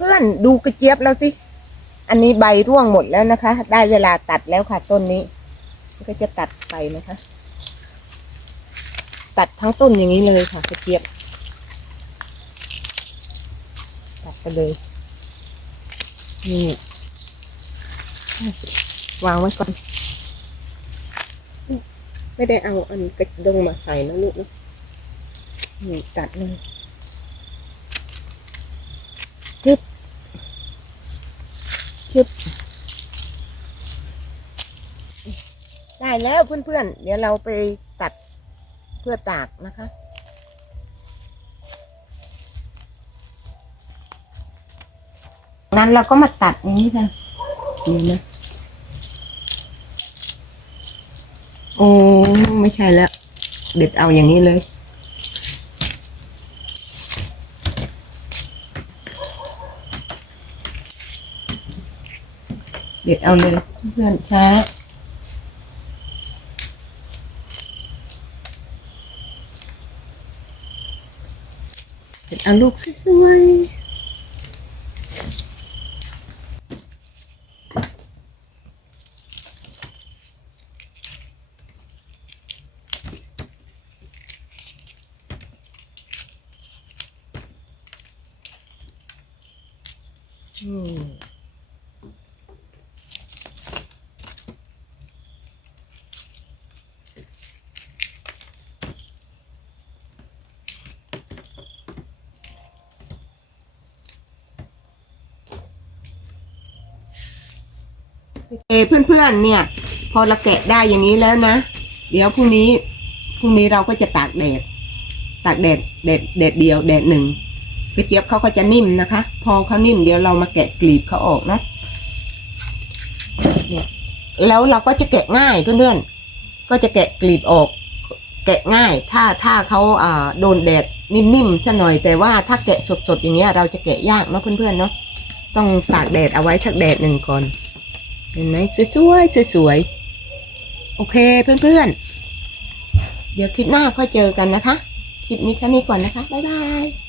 เพื่อนๆดูกระเจี๊ยบแล้วสิ อันนี้ใบร่วงหมดแล้วนะคะ ได้เวลาตัดแล้วค่ะต้นนี้ ก็จะตัดไปนะคะ ตัดทั้งต้นอย่างนี้เลยค่ะกระเจี๊ยบ ตัดไปเลย นี่วางไว้ก่อน ไม่ได้เอาอันกระดงมาใส่นะลูกนะนี่ตัดเลยจึ๊บึบได้แล้วเพื่อนๆ เดี๋ยวเราไปตัดเพื่อตากนะคะ นั้นเราก็มาตัดอย่างนี้ค่ะนี่นะโอ้ไม่ใช่แล้ว เด็ดเอาอย่างนี้เลย เด็ดเอาเลยเพื่อนช้าเด็ดเอาลูกสวยๆอืม เอเพื่อนๆเนี่ย พอเราแกะได้อย่างนี้แล้วนะ เดี๋ยวพรุ่งนี้พรุ่งนี้เราก็จะตากแดด ตากแดดแดดแดดเดียวแดดหนึ่งกระเจี๊ยบเขาก็จะนิ่มนะคะ พอเขานิ่มเดี๋ยวเรามาแกะกลีบเขาออกนะเนี่ยแล้วเราก็จะแกะง่ายเพื่อนๆก็จะแกะกลีบออก แกะง่าย ถ้าถ้าเขาอ่าโดนแดดนิ่มๆซะหน่อยแต่ว่าถ้าแกะสดๆอย่างเงี้ยเราจะแกะยากเนาะเพื่อนๆเนาะต้องตากแดดเอาไว้สักแดดหนึ่งก่อน เห็นไหมสวยๆสวยๆโอเคเพื่อนๆ เดี๋ยวคลิปหน้าค่อยเจอกันนะคะ คลิปนี้แค่นี้ก่อนนะคะ บ๊ายบาย